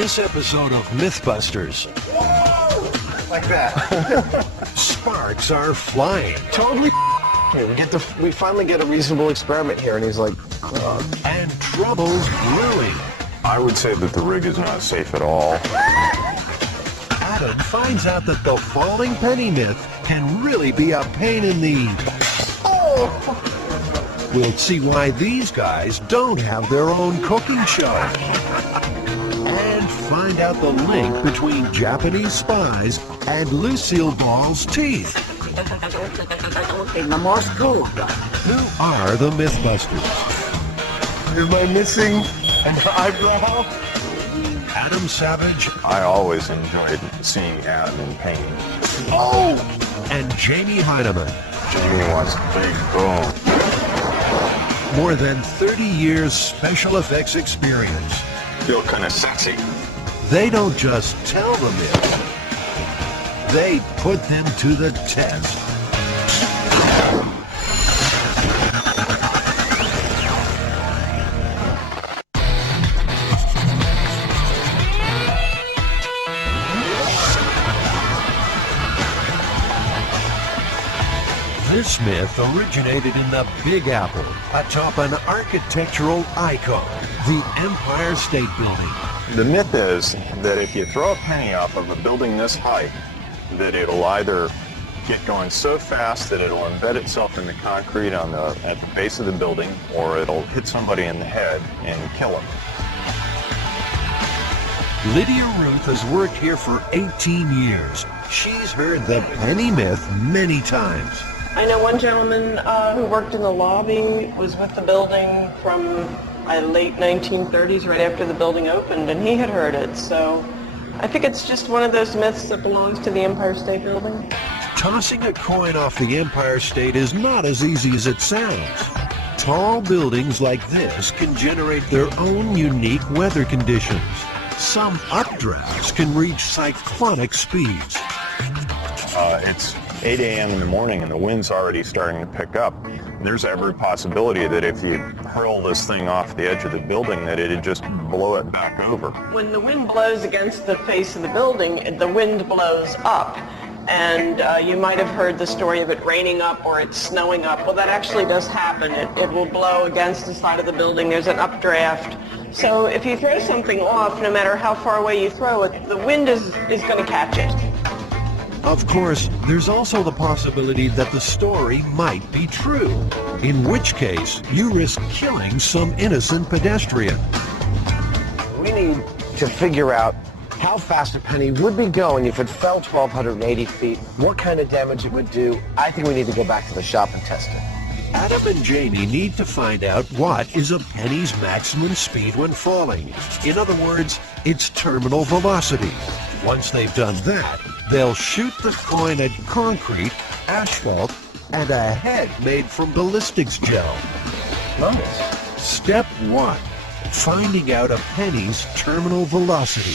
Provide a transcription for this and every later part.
This episode of Mythbusters. Like that. Sparks are flying. Totally. We finally get a reasonable experiment here, and he's like, And trouble's brewing. I would say that the rig is not safe at all. Adam finds out that the falling penny myth can really be a pain in the... Oh! We'll see why these guys don't have their own cooking show. And find out the link between Japanese spies and Lucille Ball's teeth. Who are the Mythbusters? am I missing an eyebrow? Adam Savage I always enjoyed seeing Adam in pain. Oh! And Jamie Heineman. Jamie wants a big boom. More than 30 years special effects experience. Feel kind of sexy. They don't just tell the myths, they put them to the test. This myth originated in the Big Apple, atop an architectural icon, the Empire State Building. The myth is that if you throw a penny off of a building this height, that it'll either get going so fast that it'll embed itself in the concrete at the base of the building, or it'll hit somebody in the head and kill them. Lydia Ruth has worked here for 18 years. She's heard the penny myth many times. I know one gentleman who worked in the lobby, was with the building from late 1930s, right after the building opened, and he had heard it. So I think it's just one of those myths that belongs to the Empire State Building. Tossing a coin off the Empire State is not as easy as it sounds. Tall buildings like this can generate their own unique weather conditions. Some updrafts can reach cyclonic speeds. It's 8 a.m. in the morning and the wind's already starting to pick up. There's every possibility that if you hurl this thing off the edge of the building, that it'd just blow it back over. When the wind blows against the face of the building, the wind blows up. And you might have heard the story of it raining up or it snowing up. Well, that actually does happen. It will blow against the side of the building. There's an updraft. So if you throw something off, no matter how far away you throw it, the wind is going to catch it. Of course, there's also the possibility that the story might be true, in which case you risk killing some innocent pedestrian. We need to figure out how fast a penny would be going if it fell 1,280 feet, what kind of damage it would do. I think we need to go back to the shop and test it. Adam and Jamie need to find out what is a penny's maximum speed when falling. In other words, its terminal velocity. Once they've done that, they'll shoot the coin at concrete, asphalt, and a head made from ballistics gel. Nice. Step 1. Finding out a penny's terminal velocity.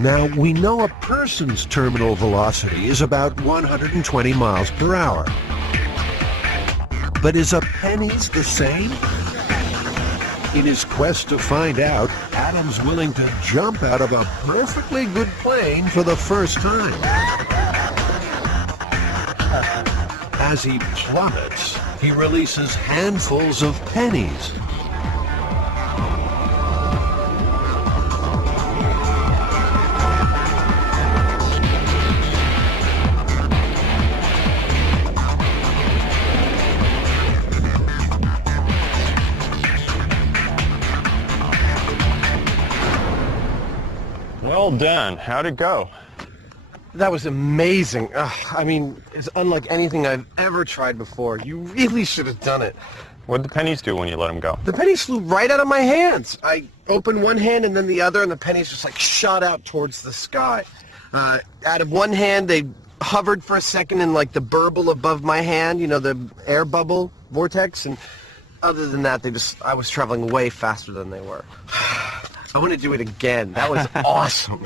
Now, we know a person's terminal velocity is about 120 miles per hour. But is a penny's the same? In his quest to find out, Adam's willing to jump out of a perfectly good plane for the first time. As he plummets, he releases handfuls of pennies. Well done. How'd it go? That was amazing. I mean, it's unlike anything I've ever tried before. You really should have done it. What'd the pennies do when you let them go? The pennies flew right out of my hands. I opened one hand and then the other, and the pennies just like shot out towards the sky. Out of one hand, they hovered for a second in like the burble above my hand, you know, the air bubble vortex, and other than that, I was traveling way faster than they were. I want to do it again. That was awesome.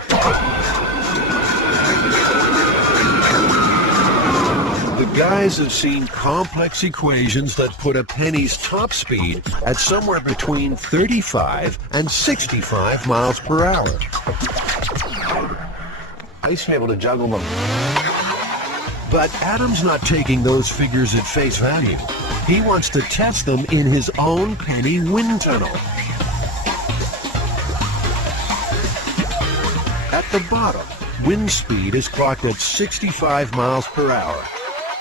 The Guys have seen complex equations that put a penny's top speed at somewhere between 35 and 65 miles per hour. I used to be able to juggle them. But Adam's not taking those figures at face value. He wants to test them in his own penny wind tunnel. At the bottom, wind speed is clocked at 65 miles per hour.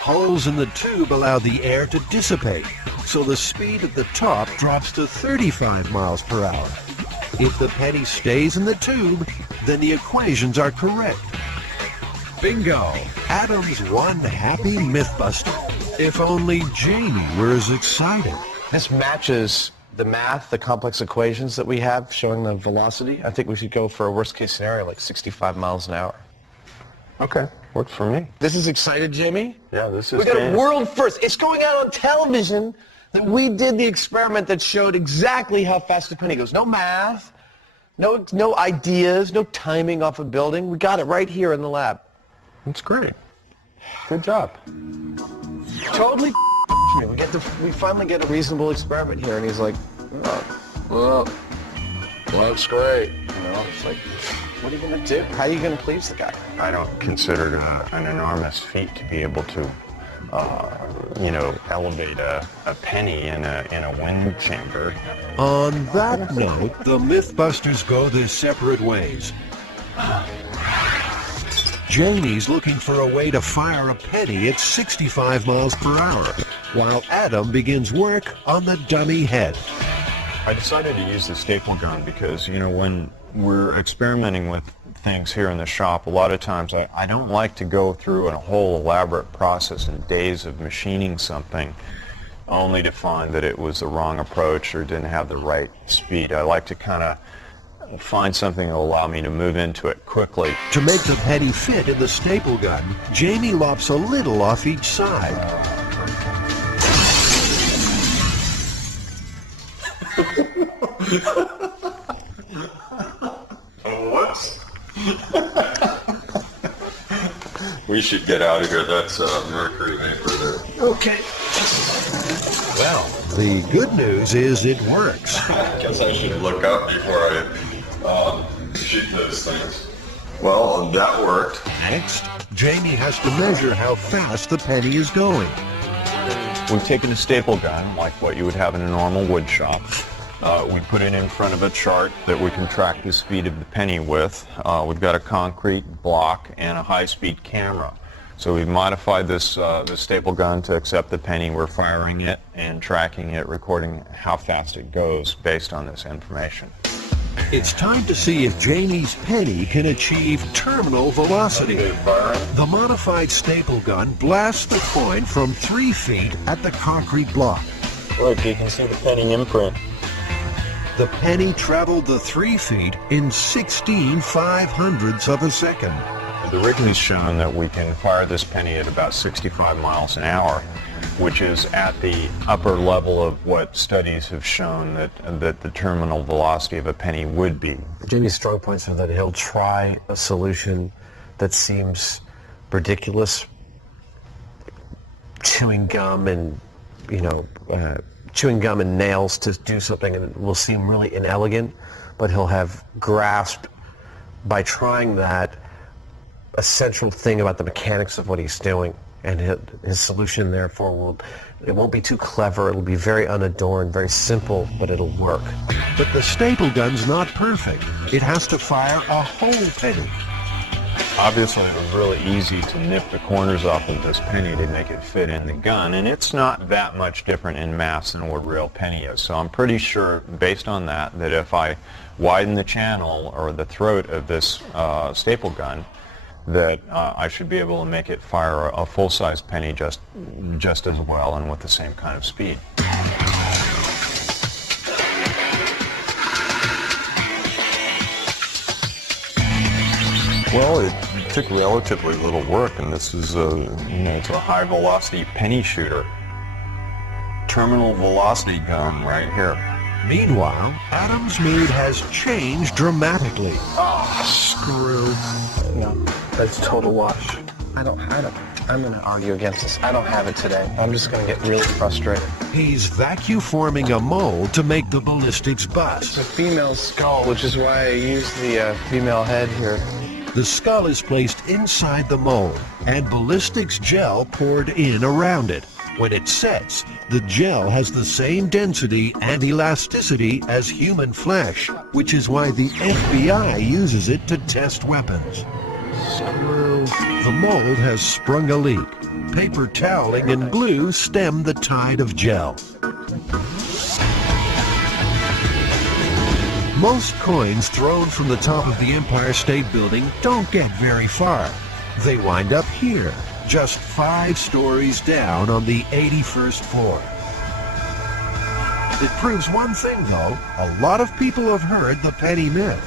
Holes in the tube allow the air to dissipate, so the speed at the top drops to 35 miles per hour. If the penny stays in the tube, then the equations are correct. Bingo! Adam's one happy Mythbuster. If only Jamie were as excited. This matches the math, the complex equations that we have showing the velocity. I think we should go for a worst case scenario, like 65 miles an hour. Okay, works for me. This is excited, Jamie? Yeah, this is We got a fan- world first. It's going out on television that we did the experiment that showed exactly how fast the penny goes. No math, no ideas, no timing off a building. We got it right here in the lab. That's great. Good job. Totally me. We finally get a reasonable experiment here, and he's like, well, that's great. You know, it's like, what are you going to do? How are you going to please the guy? I don't consider it an enormous feat to be able to, elevate a penny in a wind chamber. On that note, the Mythbusters go their separate ways. Jamie's looking for a way to fire a penny at 65 miles per hour, while Adam begins work on the dummy head. I decided to use the staple gun because, when we're experimenting with things here in the shop, a lot of times I don't like to go through a whole elaborate process and days of machining something only to find that it was the wrong approach or didn't have the right speed. I like to kind of find something that will allow me to move into it quickly. To make the penny fit in the staple gun, Jamie lops a little off each side. Whoops. We should get out of here. That's mercury vapor there. Okay. Well, the good news is it works. I guess I should look up before I shoot those things. Well, that worked. Next, Jamie has to measure how fast the penny is going. We've taken a staple gun, like what you would have in a normal wood shop. We put it in front of a chart that we can track the speed of the penny with. We've got a concrete block and a high-speed camera. So we've modified this staple gun to accept the penny. We're firing it and tracking it, recording how fast it goes based on this information. It's time to see if Jamie's penny can achieve terminal velocity. The modified staple gun blasts the coin from 3 feet at the concrete block. Look, you can see the penny imprint. The penny traveled the 3 feet in 16/500ths of a second. The Wrigley's shown that we can fire this penny at about 65 miles an hour, which is at the upper level of what studies have shown that the terminal velocity of a penny would be. Jamie's strong points are that he'll try a solution that seems ridiculous, chewing gum and nails to do something, and it will seem really inelegant, but he'll have grasped by trying that a central thing about the mechanics of what he's doing, and his solution therefore it won't be too clever. It'll be very unadorned, very simple, but it'll work. But the staple gun's not perfect. It has to fire a whole penny. Obviously, it was really easy to nip the corners off of this penny to make it fit in the gun, and it's not that much different in mass than what a real penny is. So I'm pretty sure, based on that if I widen the channel or the throat of this staple gun, that I should be able to make it fire a full-size penny just as well and with the same kind of speed. Well, it took relatively little work, and this is it's a high-velocity penny shooter. Terminal velocity gun right here. Meanwhile, Adam's mood has changed dramatically. Oh, screw. No, that's total wash. I don't I'm going to argue against this. I don't have it today. I'm just going to get really frustrated. He's vacuum-forming a mold to make the ballistics bust. It's a female skull, which is why I used the female head here. The skull is placed inside the mold and ballistics gel poured in around it. When it sets, the gel has the same density and elasticity as human flesh, which is why the FBI uses it to test weapons. Screw. The mold has sprung a leak. Paper toweling and glue stem the tide of gel. Most coins thrown from the top of the Empire State Building don't get very far. They wind up here, just 5 stories down on the 81st floor. It proves one thing, though. A lot of people have heard the penny myth.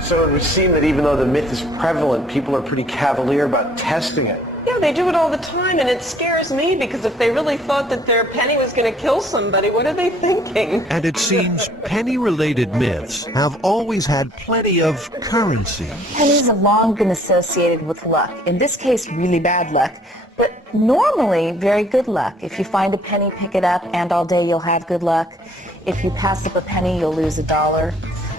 So it would seem that even though the myth is prevalent, people are pretty cavalier about testing it. Yeah, they do it all the time, and it scares me because if they really thought that their penny was going to kill somebody, what are they thinking? And it seems penny-related myths have always had plenty of currency. Pennies have long been associated with luck. In this case, really bad luck, but normally very good luck. If you find a penny, pick it up, and all day you'll have good luck. If you pass up a penny, you'll lose $1.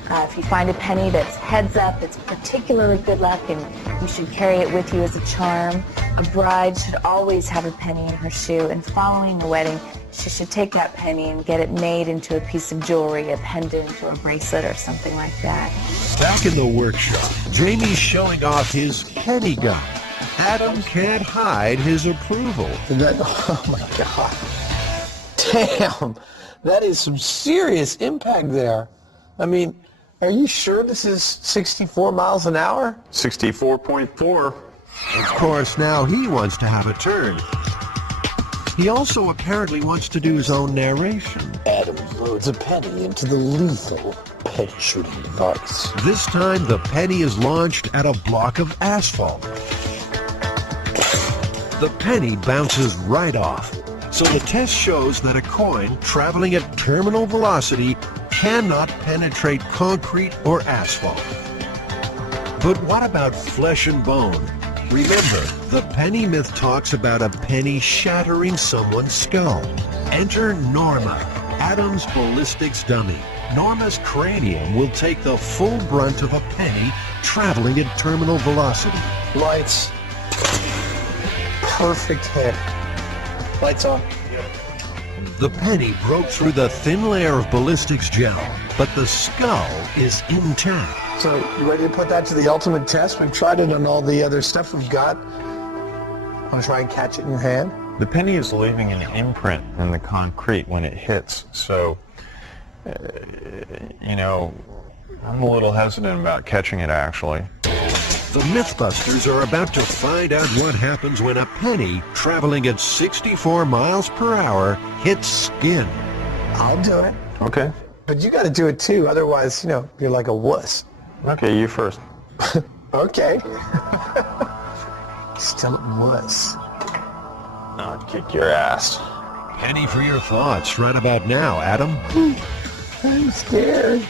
If you find a penny that's heads up, it's particularly good luck, and you should carry it with you as a charm. A bride should always have a penny in her shoe, and following a wedding, she should take that penny and get it made into a piece of jewelry, a pendant or a bracelet or something like that. Back in the workshop, Jamie's showing off his penny gun. Adam can't hide his approval. Oh my God. Damn, that is some serious impact there. I mean, are you sure this is 64 miles an hour? 64.4. Of course, now he wants to have a turn. He also apparently wants to do his own narration. Adam loads a penny into the lethal penny shooting device. This time, the penny is launched at a block of asphalt. The penny bounces right off. So the test shows that a coin traveling at terminal velocity cannot penetrate concrete or asphalt. But what about flesh and bone? Remember, the penny myth talks about a penny shattering someone's skull. Enter Norma, Adam's ballistics dummy. Norma's cranium will take the full brunt of a penny traveling at terminal velocity. Lights. Perfect hit. Lights off. The penny broke through the thin layer of ballistics gel, but the skull is intact. So, you ready to put that to the ultimate test? We've tried it on all the other stuff we've got. Want to try and catch it in your hand? The penny is leaving an imprint in the concrete when it hits, so, you know, I'm a little hesitant about catching it, actually. The Mythbusters are about to find out what happens when a penny traveling at 64 miles per hour hits skin. I'll do it. Okay. But you got to do it too, otherwise, you know, you're like a wuss. Okay, you first. Okay. Still a wuss. I'll kick your ass. Penny for your thoughts right about now, Adam. I'm scared.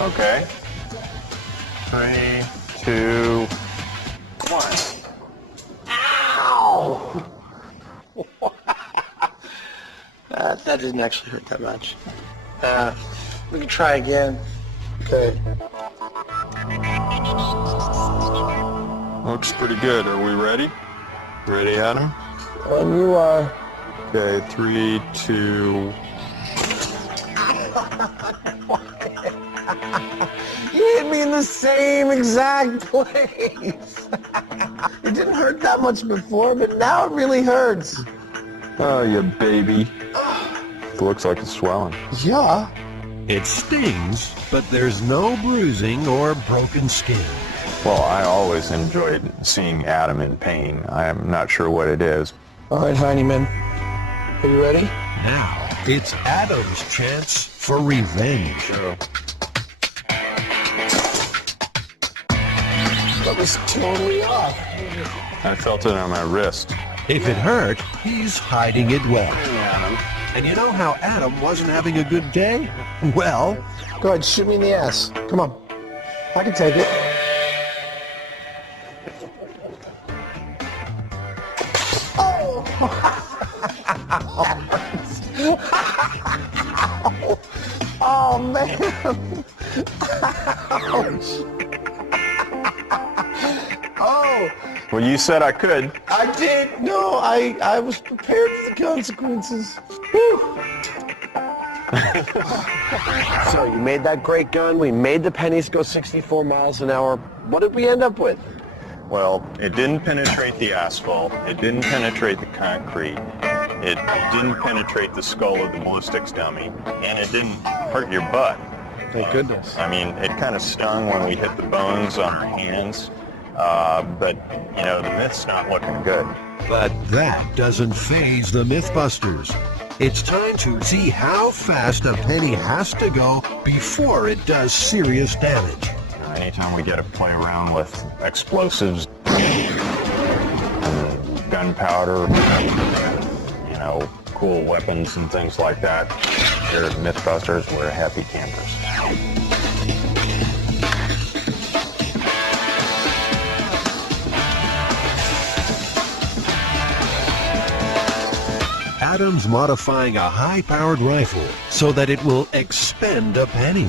Okay. 3, 2, 1. Ow! That didn't actually hurt that much. We can try again. Okay. Looks pretty good. Are we ready? Ready, Adam? When you are. Okay, 3, 2. You hit me in the same exact place. It didn't hurt that much before, but now it really hurts. Oh, you baby. It looks like it's swelling. Yeah. It stings, but there's no bruising or broken skin. Well, I always enjoyed seeing Adam in pain. I'm not sure what it is. All right, Heineman. Are you ready? Now, it's Adam's chance for revenge. Sure. That was totally off. I felt it on my wrist. If it hurt, he's hiding it well. And you know how Adam wasn't having a good day? Well, Go ahead, shoot me in the ass. Come on. I can take it. Oh, man. Ouch. Oh, Well, you said I could. I did. No, I was prepared for the consequences. Whew. So you made that great gun. We made the pennies go 64 miles an hour. What did we end up with? Well, it didn't penetrate the asphalt. It didn't penetrate the concrete. It didn't penetrate the skull of the ballistics dummy. And it didn't hurt your butt. Thank goodness. I mean, it kind of stung when we hit the bones on our hands. But, you know, the myth's not looking good. But that doesn't faze the Mythbusters. It's time to see how fast a penny has to go before it does serious damage. Anytime we get to play around with explosives, gunpowder, you know, cool weapons and things like that, here at Mythbusters, we're happy campers. Adam's modifying a high-powered rifle so that it will expend a penny.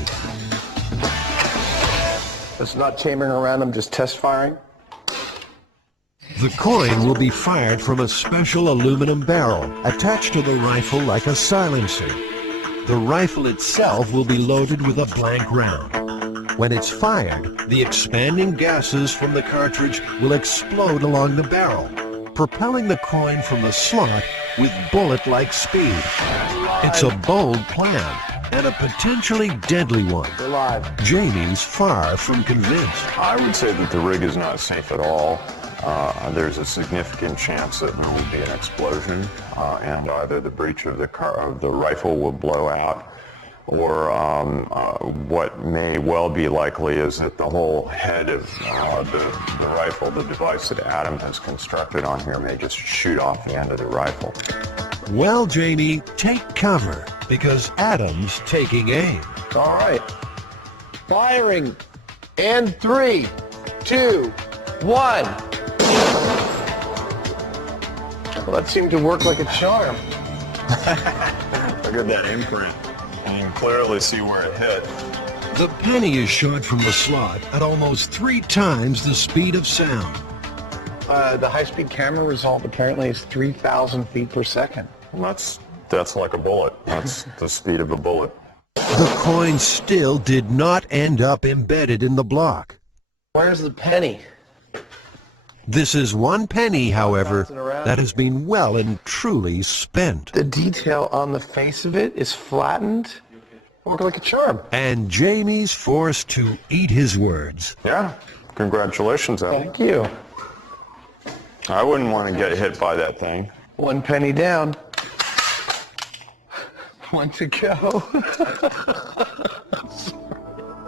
It's not chambering around. I'm just test firing. The coin will be fired from a special aluminum barrel attached to the rifle like a silencer. The rifle itself will be loaded with a blank round. When it's fired, the expanding gases from the cartridge will explode along the barrel, propelling the coin from the slot with bullet-like speed. It's a bold plan and a potentially deadly one. We're live. Jamie's far from convinced. I would say that the rig is not safe at all. There's a significant chance that there will be an explosion, and either the breech of the rifle will blow out, or what may well be likely is that the whole head of the rifle, the device that Adam has constructed on here, may just shoot off the end of the rifle. Well, Jamie, take cover, because Adam's taking aim. All right. Firing. And 3, 2, 1. Well, that seemed to work like a charm. Look at that imprint. And you can clearly see where it hit. The penny is shot from the slot at almost 3 times the speed of sound. The high-speed camera result apparently is 3,000 feet per second. Well, that's like a bullet. That's the speed of a bullet. The coin still did not end up embedded in the block. Where's the penny? This is one penny, however, that has been well and truly spent. The detail on the face of it is flattened. Work like a charm. And Jamie's forced to eat his words. Yeah. Congratulations, Adam. Thank you. I wouldn't want to get hit by that thing. 1 penny down. 1 to go.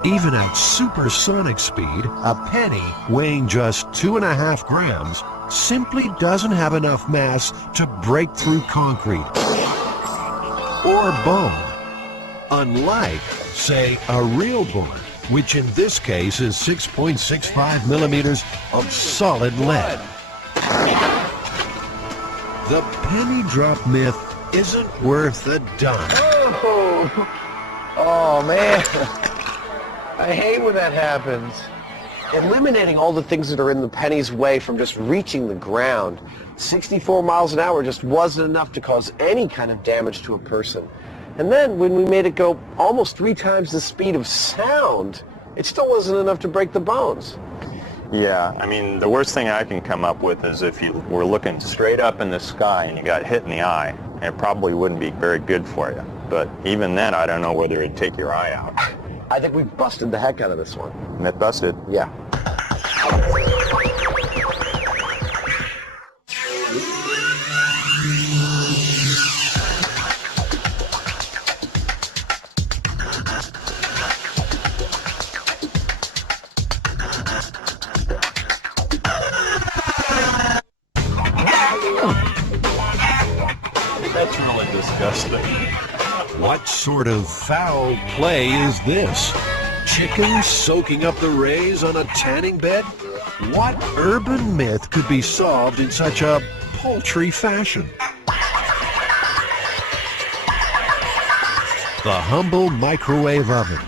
Even at supersonic speed, a penny weighing just 2.5 grams simply doesn't have enough mass to break through concrete or bone. Unlike, say, a real bullet, which in this case is 6.65 millimeters of solid lead. The penny drop myth isn't worth a dime. Oh, man. I hate when that happens. Eliminating all the things that are in the penny's way from just reaching the ground. 64 miles an hour just wasn't enough to cause any kind of damage to a person. And then when we made it go almost 3 times the speed of sound, it still wasn't enough to break the bones. Yeah, I mean, the worst thing I can come up with is if you were looking straight up in the sky and you got hit in the eye, it probably wouldn't be very good for you. But even then, I don't know whether it'd take your eye out. I think we busted the heck out of this one. Myth busted. Yeah. That's really disgusting. What sort of foul play is this? Chickens soaking up the rays on a tanning bed? What urban myth could be solved in such a paltry fashion. The humble microwave oven.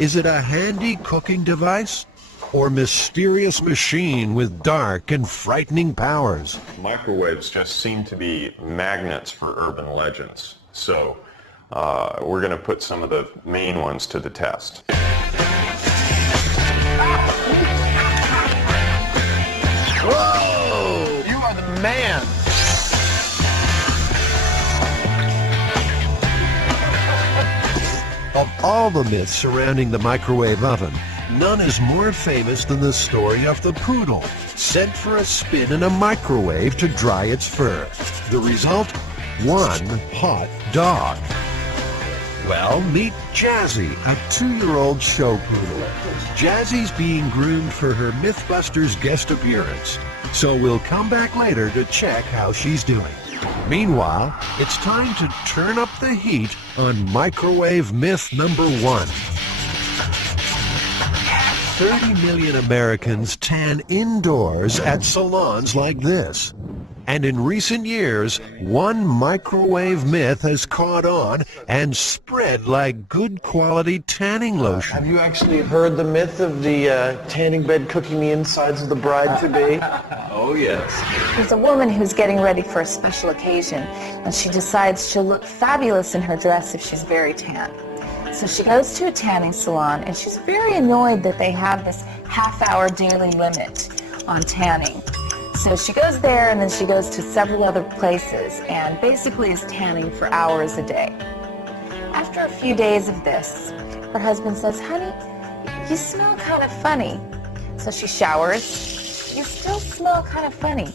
Is it a handy cooking device or mysterious machine with dark and frightening powers? Microwaves just seem to be magnets for urban legends. So we're going to put some of the main ones to the test. Whoa! You are the man! Of all the myths surrounding the microwave oven, none is more famous than the story of the poodle, sent for a spin in a microwave to dry its fur. The result? One hot dog. Well, meet Jazzy, a 2-year-old show poodle. Jazzy's being groomed for her Mythbusters guest appearance, so we'll come back later to check how she's doing. Meanwhile, it's time to turn up the heat on microwave myth number 1. 30 million Americans tan indoors at salons like this. And in recent years, one microwave myth has caught on and spread like good quality tanning lotion. Have you actually heard the myth of the tanning bed cooking the insides of the bride-to-be? Oh, yes. There's a woman who's getting ready for a special occasion, and she decides she'll look fabulous in her dress if she's very tan. So she goes to a tanning salon, and she's very annoyed that they have this half-hour daily limit on tanning. So she goes there, and then she goes to several other places, and basically is tanning for hours a day. After a few days of this, her husband says, "Honey, you smell kind of funny." So she showers. "You still smell kind of funny."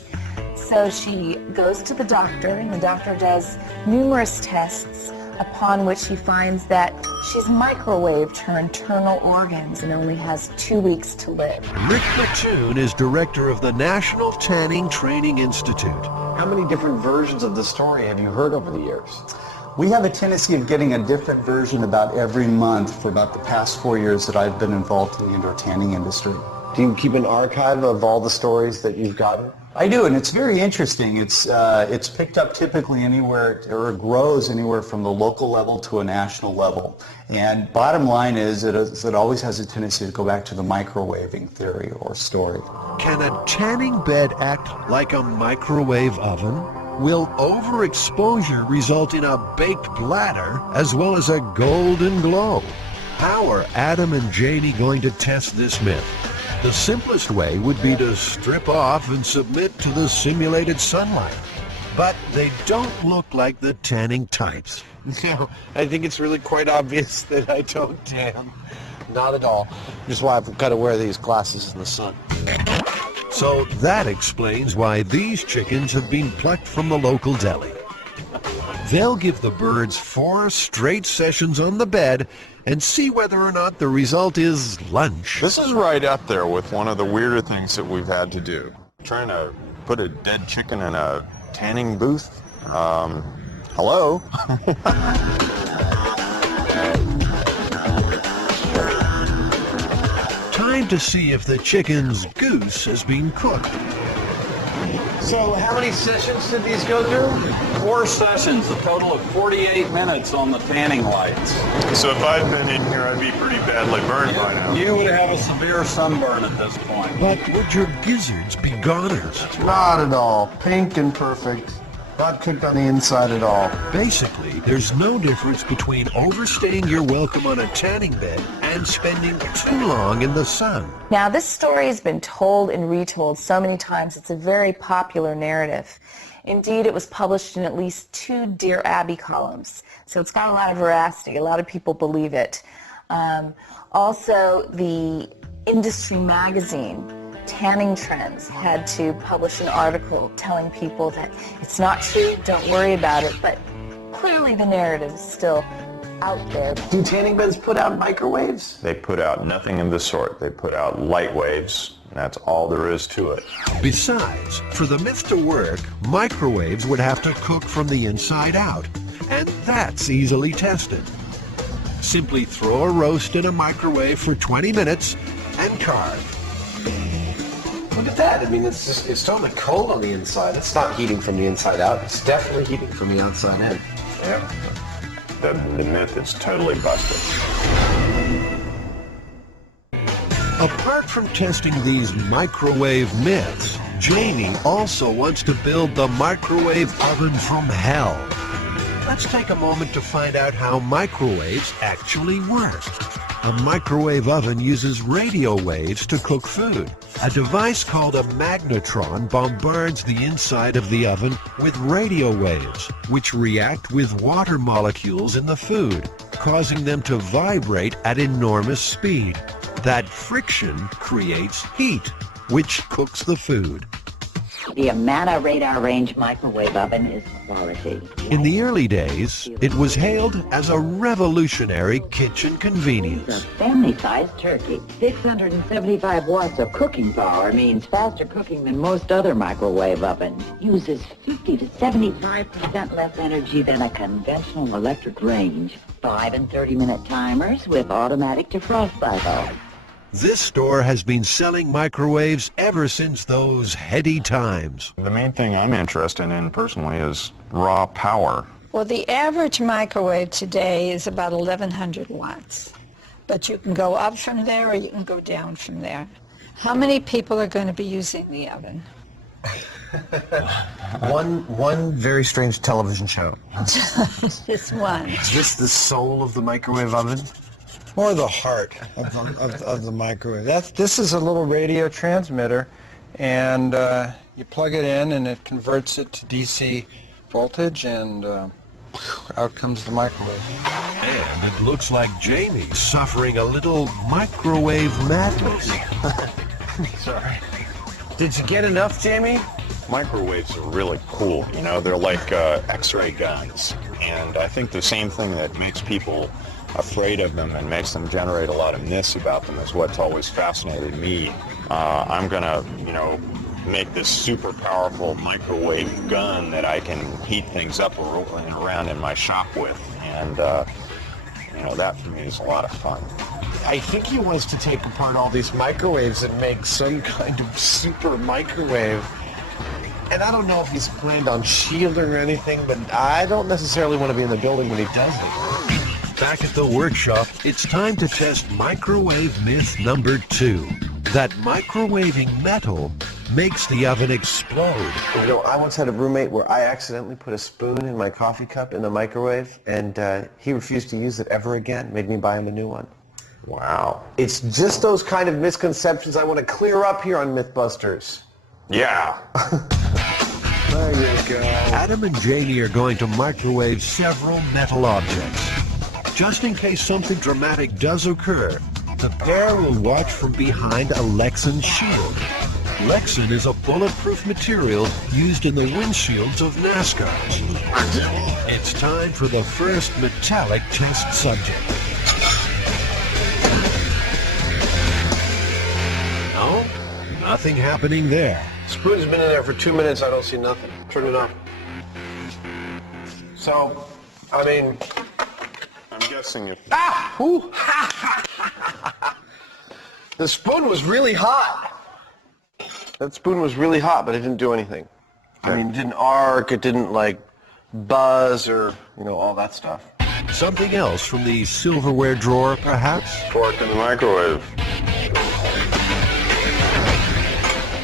So she goes to the doctor, and the doctor does numerous tests, upon which he finds that she's microwaved her internal organs and only has 2 weeks to live. Rick Mattoon is director of the National Tanning Training Institute. How many different versions of the story have you heard over the years? We have a tendency of getting a different version about every month for about the past 4 years that I've been involved in the indoor tanning industry. Do you keep an archive of all the stories that you've gotten? I do, and it's very interesting. It's picked up typically anywhere, or it grows anywhere from the local level to a national level. And bottom line is it always has a tendency to go back to the microwaving theory or story. Can a tanning bed act like a microwave oven? Will overexposure result in a baked bladder as well as a golden glow? How are Adam and Janie going to test this myth? The simplest way would be to strip off and submit to the simulated sunlight. But they don't look like the tanning types. No, I think it's really quite obvious that I don't tan. Not at all. Just why I've got to wear these glasses in the sun. So that explains why these chickens have been plucked from the local deli. They'll give the birds 4 straight sessions on the bed and see whether or not the result is lunch. This is right up there with one of the weirder things that we've had to do. Trying to put a dead chicken in a tanning booth. Hello? Time to see if the chicken's goose has been cooked. So how many sessions did these go through? 4 sessions, a total of 48 minutes on the tanning lights. So if I'd been in here, I'd be pretty badly burned by now. You would have a severe sunburn at this point. But would your gizzards be goners? Not at all. Pink and perfect. Not cooked on the inside at all. Basically, there's no difference between overstaying your welcome on a tanning bed and spending too long in the sun. Now, this story has been told and retold so many times. It's a very popular narrative. Indeed, it was published in at least 2 Dear Abby columns. So it's got a lot of veracity. A lot of people believe it. Also, the industry magazine, Tanning Trends, had to publish an article telling people that it's not true, don't worry about it, but clearly the narrative is still out there. Do tanning beds put out microwaves? They put out nothing of the sort. They put out light waves, and that's all there is to it. Besides, for the myth to work, microwaves would have to cook from the inside out, and that's easily tested. Simply throw a roast in a microwave for 20 minutes and carve. Look at that. I mean, it's totally cold on the inside. It's not heating from the inside out. It's definitely heating from the outside in. Yeah. The myth is totally busted. Apart from testing these microwave myths, Jamie also wants to build the microwave oven from hell. Let's take a moment to find out how microwaves actually work. A microwave oven uses radio waves to cook food. A device called a magnetron bombards the inside of the oven with radio waves, which react with water molecules in the food, causing them to vibrate at enormous speed. That friction creates heat, which cooks the food. The Amana radar range microwave oven is quality. In the early days, it was hailed as a revolutionary kitchen It's convenience. a family-sized turkey. 675 watts of cooking power means faster cooking than most other microwave ovens. Uses 50 to 75% less energy than a conventional electric range. 5 and 30-minute timers with automatic defrost cycle. This store has been selling microwaves ever since those heady times. The main thing I'm interested in personally is raw power. Well, the average microwave today is about 1,100 watts. But you can go up from there or you can go down from there. How many people are going to be using the oven? One very strange television show. Just one. Is this the soul of the microwave oven? Or the heart of the microwave. This is a little radio transmitter, and you plug it in and it converts it to DC voltage, and out comes the microwave. And it looks like Jamie's suffering a little microwave madness. Sorry. Did you get enough, Jamie? Microwaves are really cool. You know, they're like X-ray guns. And I think the same thing that makes people afraid of them and makes them generate a lot of myths about them is what's always fascinated me. I'm gonna, make this super powerful microwave gun that I can heat things up around in my shop with. And, that for me is a lot of fun. I think he wants to take apart all these microwaves and make some kind of super microwave. And I don't know if he's planned on shielding or anything, but I don't necessarily want to be in the building when he does it. Back at the workshop, it's time to test microwave myth number 2. That microwaving metal makes the oven explode. I once had a roommate where I accidentally put a spoon in my coffee cup in the microwave, and he refused to use it ever again. Made me buy him a new one. Wow. It's just those kind of misconceptions I want to clear up here on Mythbusters. Yeah. There you go. Adam and Jamie are going to microwave several metal objects. Just in case something dramatic does occur, the pair will watch from behind a Lexan shield. Lexan is a bulletproof material used in the windshields of NASCARs. It's time for the first metallic test subject. No, nothing happening there. Spoon's been in there for 2 minutes. I don't see nothing. Turn it off. So, I mean... I'm guessing if... Ah! Ooh. The spoon was really hot. That spoon was really hot, but it didn't do anything. I mean, it didn't arc, it didn't, buzz or, all that stuff. Something else from the silverware drawer, perhaps? Fork in the microwave.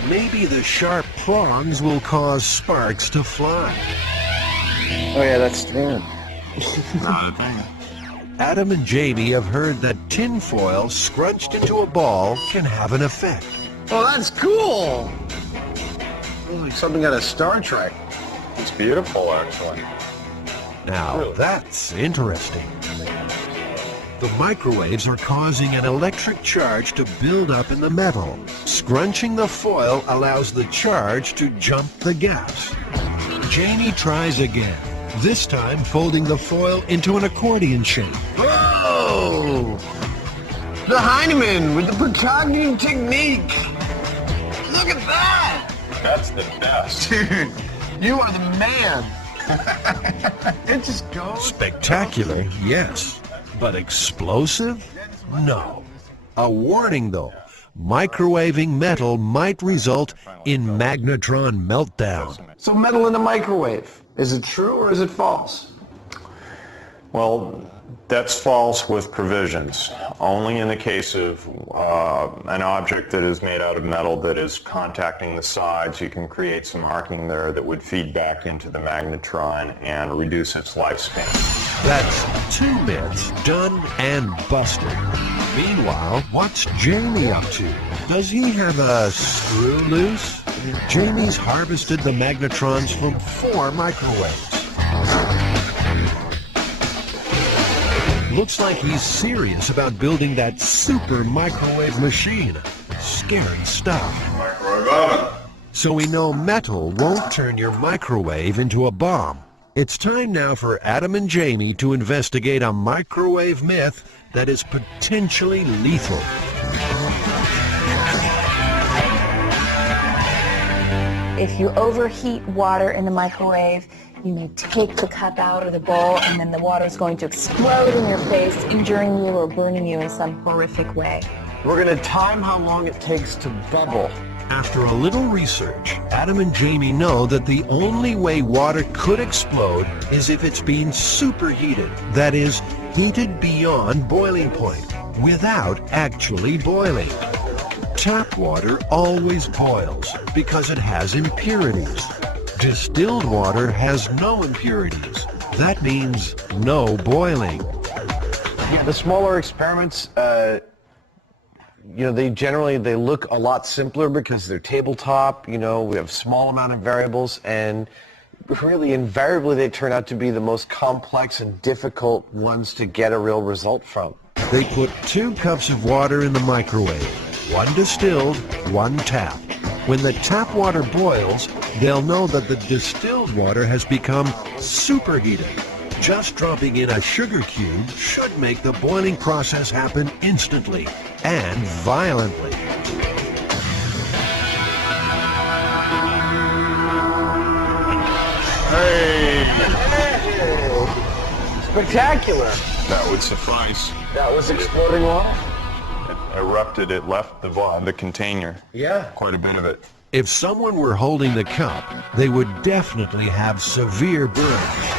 Maybe the sharp prongs will cause sparks to fly. Oh, yeah, that's... Not a thing. Adam and Jamie have heard that tinfoil scrunched into a ball can have an effect. Oh, that's cool! Like something out of Star Trek. It's beautiful, actually. Now, that's interesting. The microwaves are causing an electric charge to build up in the metal. Scrunching the foil allows the charge to jump the gaps. Jamie tries again, this time folding the foil into an accordion shape. Whoa! The Heinemann with the Precognitive technique! Look at that! That's the best. Dude, you are the man! It just goes... Spectacular, yes. But explosive? No. A warning, though. microwaving metal might result in magnetron meltdown. So metal in a microwave, is it true or is it false? Well, that's false with provisions. Only in the case of an object that is made out of metal that is contacting the sides, you can create some arcing there that would feed back into the magnetron and reduce its lifespan. That's 2 myths done and busted. Meanwhile, what's Jamie up to? Does he have a screw loose? Jamie's harvested the magnetrons from 4 microwaves. Looks like he's serious about building that super microwave machine. Scary stuff. Microwave oven. So we know metal won't turn your microwave into a bomb. It's time now for Adam and Jamie to investigate a microwave myth that is potentially lethal. If you overheat water in the microwave, you may take the cup out of the bowl and then the water is going to explode in your face, injuring you or burning you in some horrific way. We're going to time how long it takes to bubble. After a little research, Adam and Jamie know that the only way water could explode is if it's being superheated. That is, heated beyond boiling point, without actually boiling. Tap water always boils because it has impurities. Distilled water has no impurities. That means no boiling. Yeah, the smaller experiments, they look a lot simpler because they're tabletop. We have small amount of variables, and really invariably they turn out to be the most complex and difficult ones to get a real result from. They put 2 cups of water in the microwave, 1 distilled, 1 tap. When the tap water boils, they'll know that the distilled water has become superheated. Just dropping in a sugar cube should make the boiling process happen instantly and violently. Hey! Spectacular! That would suffice. That was exploding water? It erupted, it left the container. Yeah. Quite a bit of it. If someone were holding the cup, they would definitely have severe burns.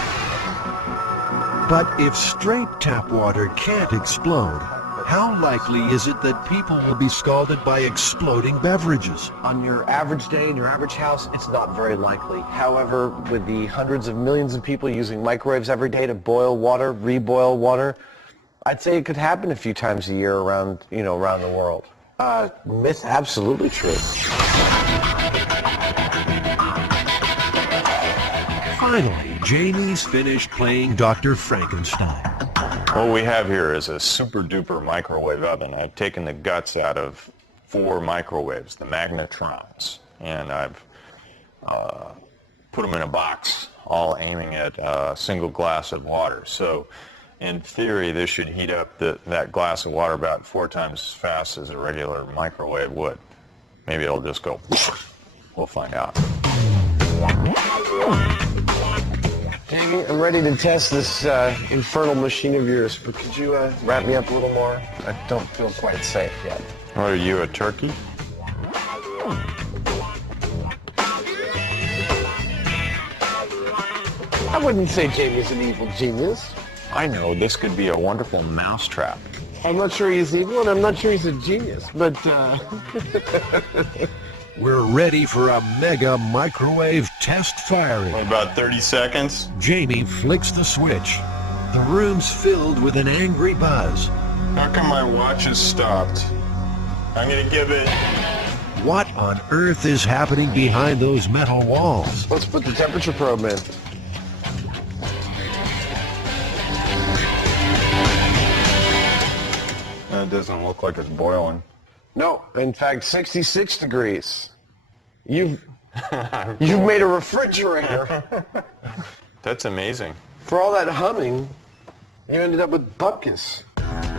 But if straight tap water can't explode, how likely is it that people will be scalded by exploding beverages? On your average day in your average house, it's not very likely. However, with the hundreds of millions of people using microwaves every day to boil water, reboil water, I'd say it could happen a few times a year around the world. Myth, absolutely true. Finally, Jamie's finished playing Dr. Frankenstein. What we have here is a super duper microwave oven. I've taken the guts out of 4 microwaves, the magnetrons, and I've put them in a box, all aiming at a single glass of water. So in theory, this should heat up that glass of water about 4 times as fast as a regular microwave would. Maybe it'll just go. We'll find out. Jamie, I'm ready to test this infernal machine of yours, but could you wrap me up a little more? I don't feel quite safe yet. What are you, a turkey? I wouldn't say Jamie's an evil genius. I know, this could be a wonderful mousetrap. I'm not sure he's evil, and I'm not sure he's a genius, but We're ready for a mega microwave test firing. About 30 seconds. Jamie flicks the switch. The room's filled with an angry buzz. How come my watch has stopped? I'm gonna give it... What on earth is happening behind those metal walls? let's put the temperature probe in. It doesn't look like it's boiling. No, in fact, 66 degrees. You've made a refrigerator. That's amazing. For all that humming, you ended up with bupkis.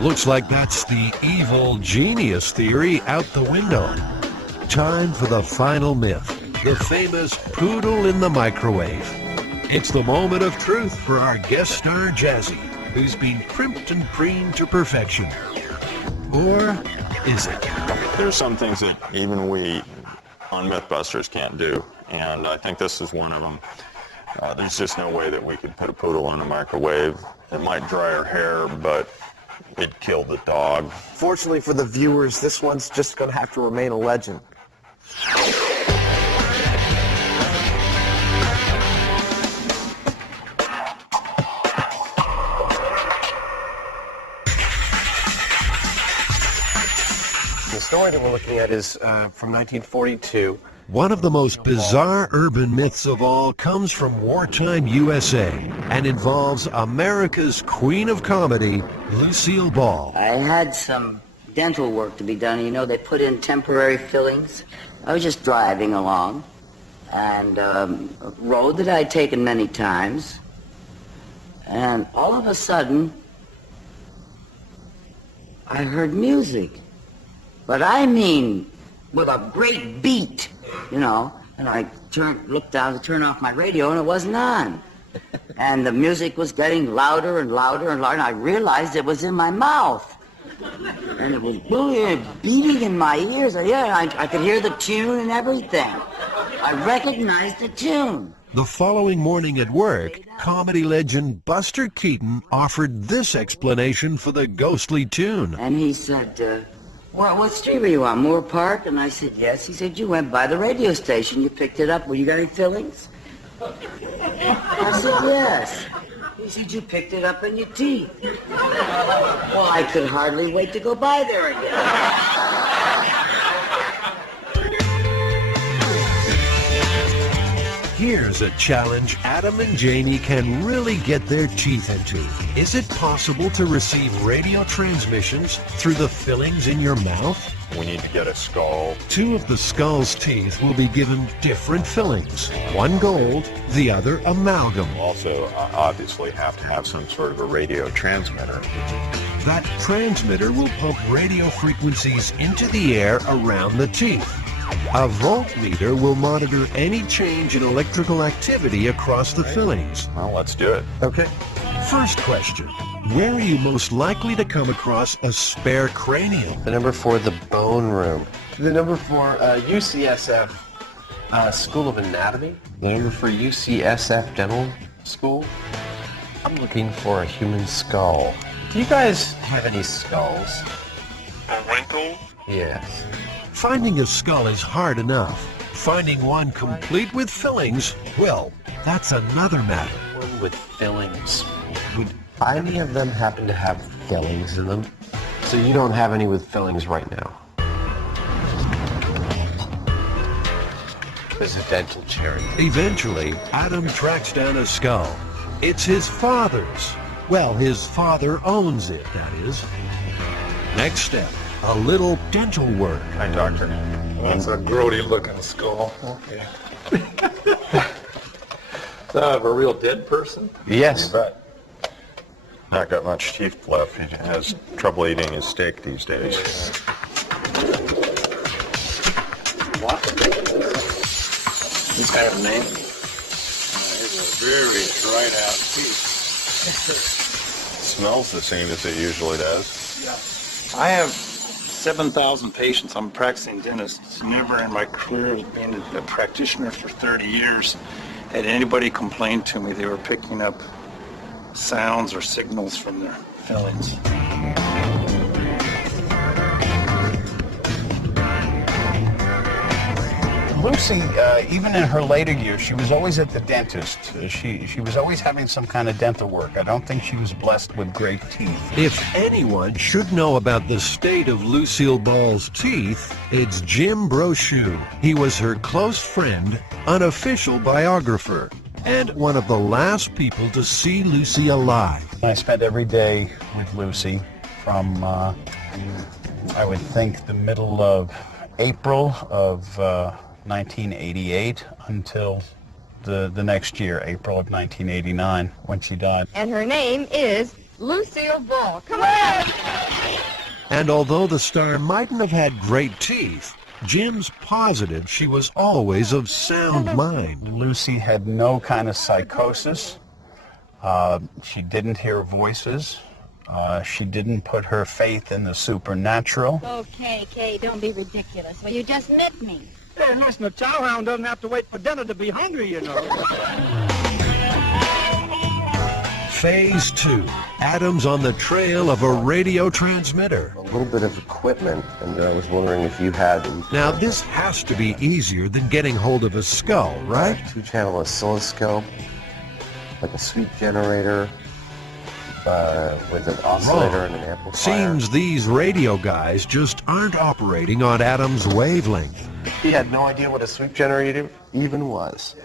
Looks like that's the evil genius theory out the window. Time for the final myth, the famous poodle in the microwave. It's the moment of truth for our guest star Jazzy, who's been crimped and preened to perfection. Or is it? There's some things that even we on Mythbusters can't do, and I think this is one of them. There's just no way that we could put a poodle in a microwave. It might dry her hair, but it'd kill the dog. Fortunately for the viewers, this one's just going to have to remain a legend. The story that we're looking at is from 1942. One of the most bizarre urban myths of all comes from wartime USA and involves America's queen of comedy, Lucille Ball. I had some dental work to be done. You know, they put in temporary fillings. I was just driving along, and a road that I'd taken many times, and all of a sudden, I heard music. But I mean, with a great beat, you know, and I looked down to turn off my radio, and it wasn't on. And the music was getting louder and louder and louder, and I realized it was in my mouth. And it was beating in my ears. I could hear the tune and everything. I recognized the tune. The following morning at work, comedy legend Buster Keaton offered this explanation for the ghostly tune. And he said, what street were you on, Moore Park? And I said, yes. He said, you went by the radio station. You picked it up. Well, you got any fillings? I said, yes. He said, you picked it up in your teeth. Well, I could hardly wait to go by there again. Here's a challenge Adam and Janie can really get their teeth into. Is it possible to receive radio transmissions through the fillings in your mouth? We need to get a skull. Two of the skull's teeth will be given different fillings. One gold, the other amalgam. Also, obviously have to have some sort of a radio transmitter. That transmitter will pump radio frequencies into the air around the teeth. A voltmeter will monitor any change in electrical activity across the fillings. Well, let's do it. Okay. First question. Where are you most likely to come across a spare cranium? The number 4, the bone room. The number 4, UCSF School of Anatomy. The number 4, UCSF Dental School. I'm looking for a human skull. Do you guys have any skulls? A wrinkle? Yes. Finding a skull is hard enough. Finding one complete with fillings, well, that's another matter. One with fillings. Would any of them happen to have fillings in them? So you don't have any with fillings right now? There's a dental chair. Eventually, Adam tracks down a skull. It's his father's. Well, his father owns it, that is. Next step, a little dental work. Hi, doctor. That's a grody-looking skull. Okay. So I have a real dead person? Yes. But not got much teeth left. He has trouble eating his steak these days. What? He's got a name? It's a very dried out teeth. Smells the same as it usually does. I have 7,000 patients. I'm a practicing dentist. Never in my career, being a practitioner for 30 years, had anybody complain to me they were picking up sounds or signals from their fillings. Lucy, even in her later years, she was always at the dentist. She was always having some kind of dental work. I don't think she was blessed with great teeth. If anyone should know about the state of Lucille Ball's teeth, it's Jim Brochu. He was her close friend, unofficial biographer, and one of the last people to see Lucy alive. I spent every day with Lucy from, I would think, the middle of April of 1988 until the next year, April of 1989, when she died. And her name is Lucille Ball. Come on! And although the star mightn't have had great teeth, Jim's positive she was always of sound mind. Lucy had no kind of psychosis. She didn't hear voices. She didn't put her faith in the supernatural. Okay, Kay, don't be ridiculous. Well, you just met me. Hey, listen, a chowhound doesn't have to wait for dinner to be hungry, you know. Phase 2. Adam's on the trail of a radio transmitter. A little bit of equipment, and I was wondering if you had... Now, this has to be easier than getting hold of a skull, right? 2-channel oscilloscope, like a sweep generator, with an oscillator and an amplifier. Seems these radio guys just aren't operating on Adam's wavelength. He had no idea what a sweep generator even was.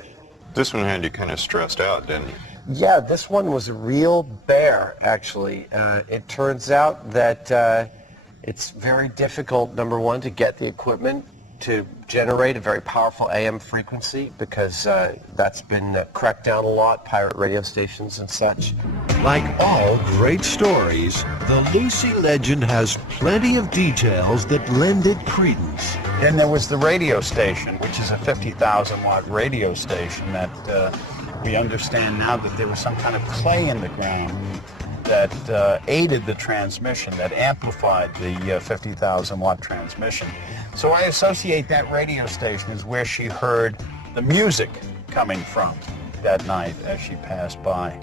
This one had you kind of stressed out, didn't it? Yeah, this one was a real bear, actually. It turns out that it's very difficult, number one, to get the equipment to generate a very powerful AM frequency, because that's been cracked down a lot, pirate radio stations and such. Like all great stories, the Lucy legend has plenty of details that lend it credence. Then there was the radio station, which is a 50,000 watt radio station that we understand now that there was some kind of clay in the ground that aided the transmission, that amplified the 50,000 watt transmission. So I associate that radio station as where she heard the music coming from that night as she passed by.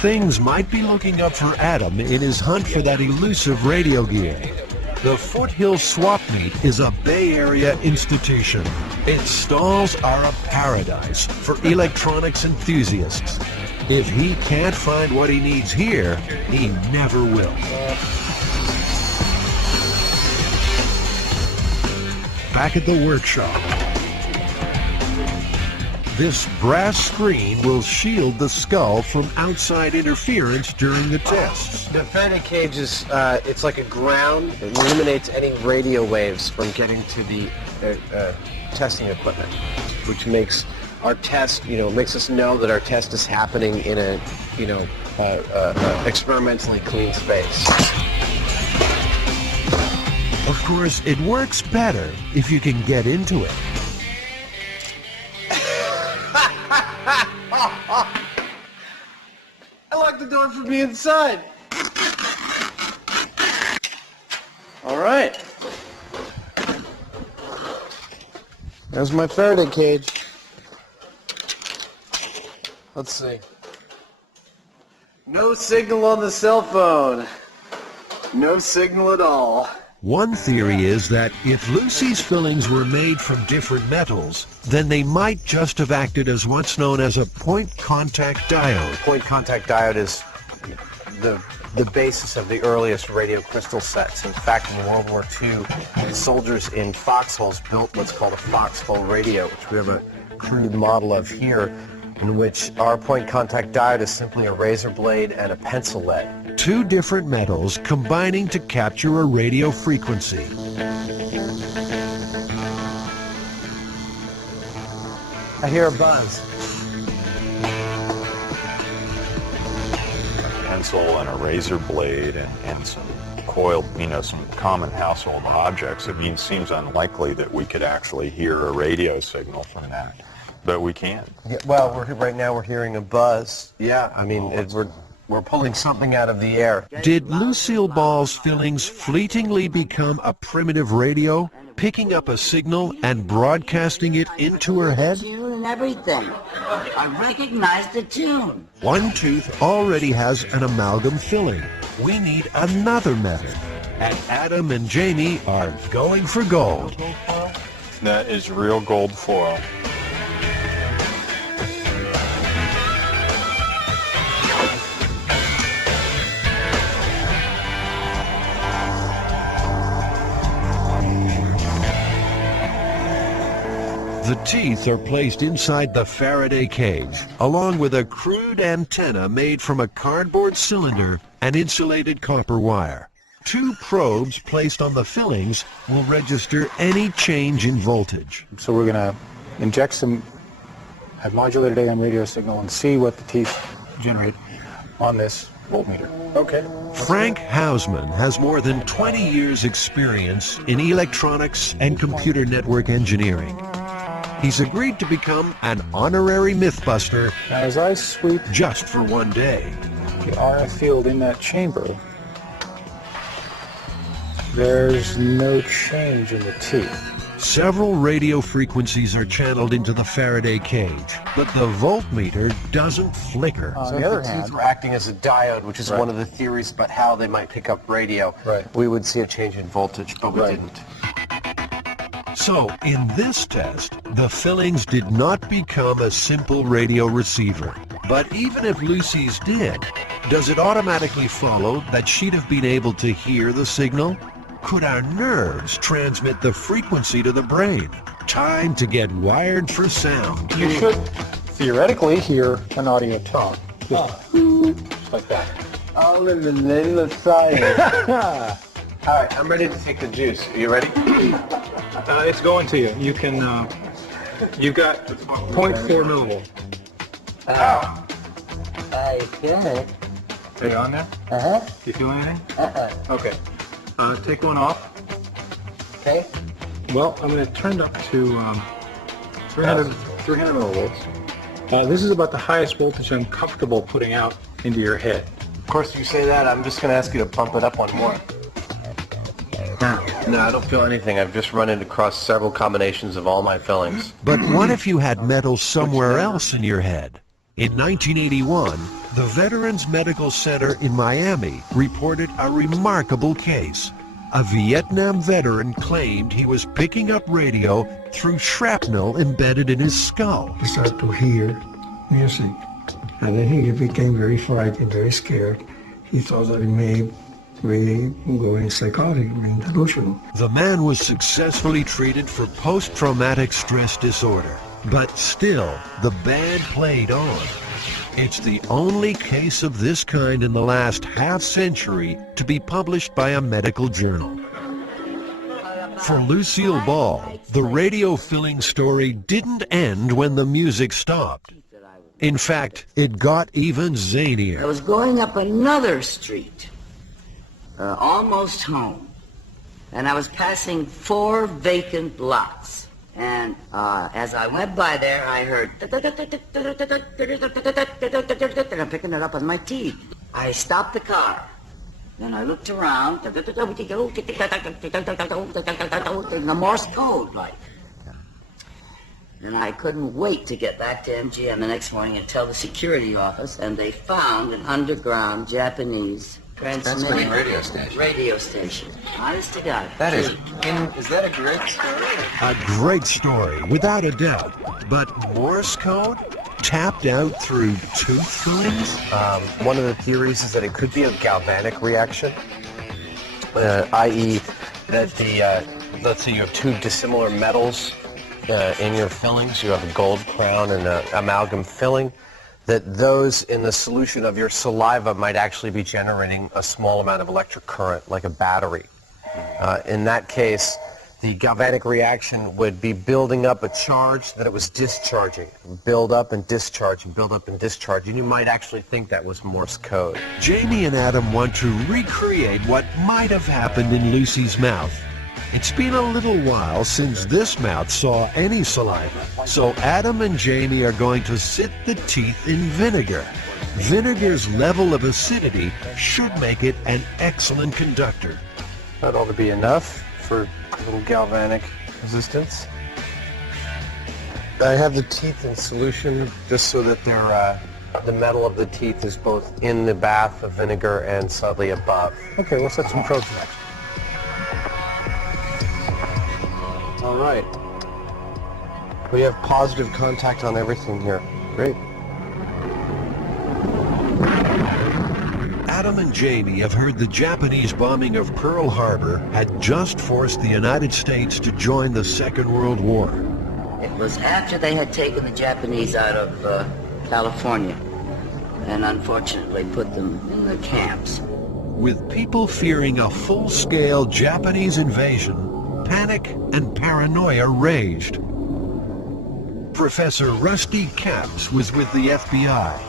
Things might be looking up for Adam in his hunt for that elusive radio gear. The Foothill Swap Meet is a Bay Area institution. Its stalls are a paradise for electronics enthusiasts. If he can't find what he needs here, he never will. Back at the workshop, this brass screen will shield the skull from outside interference during the tests. The Faraday cage is, it's like a ground. It eliminates any radio waves from getting to the testing equipment, which makes our test, makes us know that our test is happening in a, experimentally clean space. Of course, it works better if you can get into it. I locked the door from the inside. All right. There's my Faraday cage. Let's see. No signal on the cell phone. No signal at all. One theory is that if Lucy's fillings were made from different metals, then they might just have acted as what's known as a point contact diode. Point contact diode is the basis of the earliest radio crystal sets. In fact, in World War II, soldiers in foxholes built what's called a foxhole radio, which we have a crude model of here, in which our point contact diode is simply a razor blade and a pencil lead. Two different metals combining to capture a radio frequency. I hear a buzz. A pencil and a razor blade and some coiled, some common household objects. It seems unlikely that we could actually hear a radio signal from that. But we can. Yeah, well, right now we're hearing a buzz. Yeah, we're pulling something out of the air. Did Lucille Ball's fillings fleetingly become a primitive radio, picking up a signal and broadcasting it into her head? Tune and everything. I recognized the tune. One tooth already has an amalgam filling. We need another method. And Adam and Jamie are going for gold. That is real gold foil. The teeth are placed inside the Faraday cage, along with a crude antenna made from a cardboard cylinder and insulated copper wire. Two probes placed on the fillings will register any change in voltage. So we're going to inject some modulated AM radio signal and see what the teeth generate on this voltmeter. Okay. Frank Hausman has more than 20 years experience in electronics and computer network engineering. He's agreed to become an honorary Mythbuster Now, as I sweep just for one day. the RF field in that chamber, there's no change in the teeth. Several radio frequencies are channeled into the Faraday cage, but the voltmeter doesn't flicker. So if the teeth were acting as a diode, which is one of the theories about how they might pick up radio, we would see a change in voltage, but we didn't. So, in this test, the fillings did not become a simple radio receiver. But even if Lucy's did, does it automatically follow that she'd have been able to hear the signal? Could our nerves transmit the frequency to the brain? Time to get wired for sound. You should theoretically hear an audio tone. Just like that. All in the name of science. All right, I'm ready to take the juice. Are you ready? It's going to you. You can, you've got 0.4 millivolts. I feel it. Are you on there? Uh-huh. Do you feel anything? Uh-uh. Okay. Take one off. Okay. Well, I'm going to turn it up to 300 millivolts. This is about the highest voltage I'm comfortable putting out into your head. Of course, you say that, I'm just going to ask you to bump it up one more. No, I don't feel anything. I've just run across several combinations of all my fillings. But what if you had metal somewhere else in your head? In 1981, the Veterans Medical Center in Miami reported a remarkable case. A Vietnam veteran claimed he was picking up radio through shrapnel embedded in his skull. He started to hear music, and then he became very frightened, very scared. He thought that he may really going psychotic, being delusional. The man was successfully treated for post-traumatic stress disorder. But still, the band played on. It's the only case of this kind in the last half-century to be published by a medical journal. For Lucille Ball, the radio filling story didn't end when the music stopped. In fact, it got even zanier. I was going up another street, almost home, and I was passing 4 vacant lots. And as I went by there, I heard, and I'm picking it up with my teeth. I stopped the car. Then I looked around, in the Morse code, like. And I couldn't wait to get back to MGM the next morning and tell the security office, and they found an underground Japanese transmitting radio station. Honest to God. Is that a great story? A great story, without a doubt. But Morse code? Tapped out through tooth fillings? One of the theories is that it could be a galvanic reaction, i.e. that let's say you have 2 dissimilar metals in your fillings. You have a gold crown and an amalgam filling. That those in the solution of your saliva might actually be generating a small amount of electric current, like a battery. In that case, the galvanic reaction would be building up a charge that it was discharging. Build up and discharge and build up and discharge. And you might actually think that was Morse code. Jamie and Adam want to recreate what might have happened in Lucy's mouth. It's been a little while since this mouth saw any saliva, so Adam and Jamie are going to sit the teeth in vinegar. Vinegar's level of acidity should make it an excellent conductor. That ought to be enough for a little galvanic resistance. I have the teeth in solution just so that they're, the metal of the teeth is both in the bath of vinegar and slightly above. Okay, we'll set some probes next. All right. We have positive contact on everything here. Great. Adam and Jamie have heard the Japanese bombing of Pearl Harbor had just forced the United States to join the Second World War. It was after they had taken the Japanese out of California and unfortunately put them in the camps. With people fearing a full-scale Japanese invasion, panic and paranoia raged. Professor Rusty Capps was with the FBI.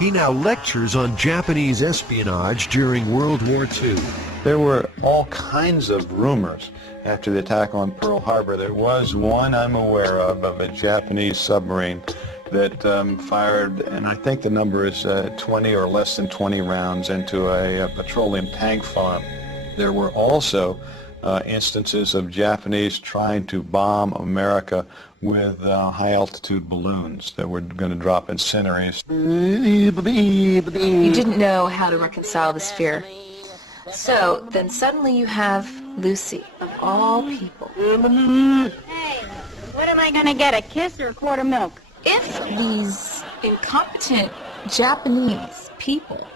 He now lectures on Japanese espionage during World War II. There were all kinds of rumors after the attack on Pearl Harbor. There was one I'm aware of a Japanese submarine that fired, and I think the number is 20 or less than 20 rounds into a petroleum tank farm. There were also instances of Japanese trying to bomb America with high-altitude balloons that were going to drop incinerators. You didn't know how to reconcile this fear. So then suddenly you have Lucy, of all people. Hey, what am I going to get, a kiss or a quart of milk? If these incompetent Japanese people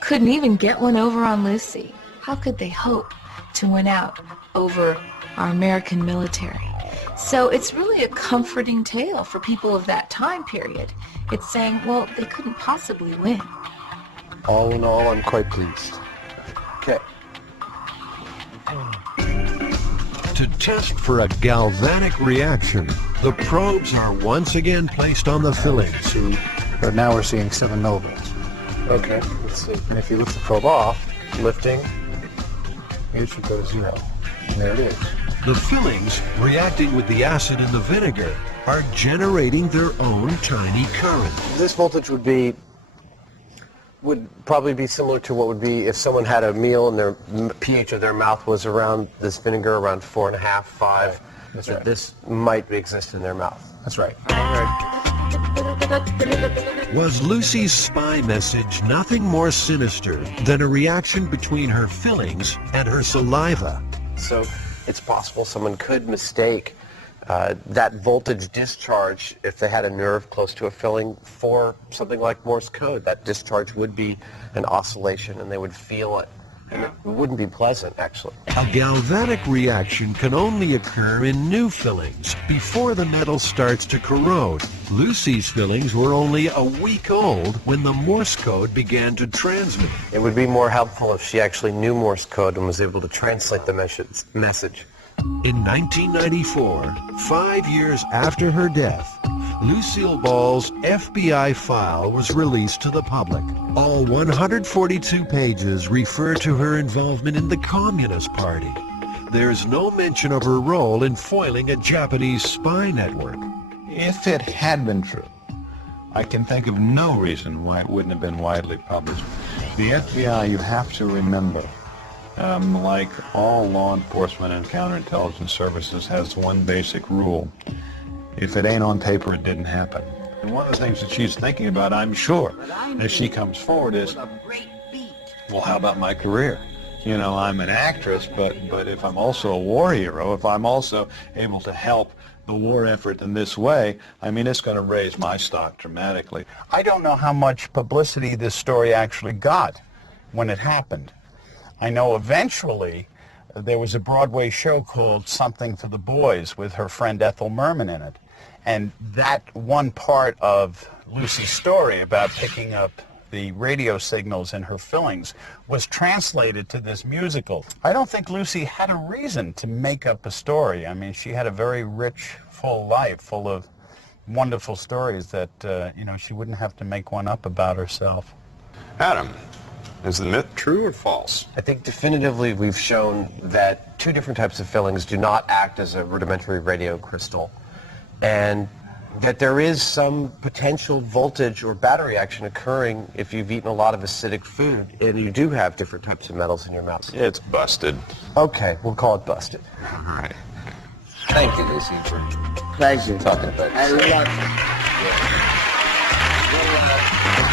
couldn't even get one over on Lucy, how could they hope to win out over our American military? So it's really a comforting tale for people of that time period. It's saying, well, they couldn't possibly win. All in all, I'm quite pleased. Okay. To test for a galvanic reaction, the probes are once again placed on the fillings. But now we're seeing 7 millivolts. Okay, let's see. And if you lift the probe off, lifting, it should go to 0. And there it is. The fillings, reacting with the acid in the vinegar, are generating their own tiny current. This voltage would probably be similar to what would be if someone had a meal and their pH of their mouth was around this vinegar around 4.5, 5. That's right. This might exist in their mouth. That's right. Was Lucy's spy message nothing more sinister than a reaction between her fillings and her saliva? So it's possible someone could mistake that voltage discharge, if they had a nerve close to a filling, for something like Morse code. That discharge would be an oscillation and they would feel it. And it wouldn't be pleasant, actually. A galvanic reaction can only occur in new fillings before the metal starts to corrode. Lucy's fillings were only a week old when the Morse code began to transmit. It would be more helpful if she actually knew Morse code and was able to translate the message. In 1994, 5 years after her death, Lucille Ball's FBI file was released to the public. All 142 pages refer to her involvement in the Communist Party. There's no mention of her role in foiling a Japanese spy network. If it had been true, I can think of no reason why it wouldn't have been widely published. The FBI, you have to remember, like all law enforcement and counterintelligence services, has one basic rule. If it ain't on paper, it didn't happen. And one of the things that she's thinking about, I'm sure, as she comes forward is, well, how about my career? You know, I'm an actress, but if I'm also a war hero, if I'm also able to help the war effort in this way, I mean, it's going to raise my stock dramatically. I don't know how much publicity this story actually got when it happened. I know eventually there was a Broadway show called Something for the Boys with her friend Ethel Merman in it. And that one part of Lucy's story about picking up the radio signals in her fillings was translated to this musical. I don't think Lucy had a reason to make up a story. I mean, she had a very rich, full life, full of wonderful stories that, you know, she wouldn't have to make one up about herself. Adam, is the myth true or false? I think definitively we've shown that 2 different types of fillings do not act as a rudimentary radio crystal, and that there is some potential voltage or battery action occurring if you've eaten a lot of acidic food and you do have different types of metals in your mouth. It's busted. Okay, we'll call it busted. All right. Thank you, Lucy, for Pleasure. talking about it. I love it.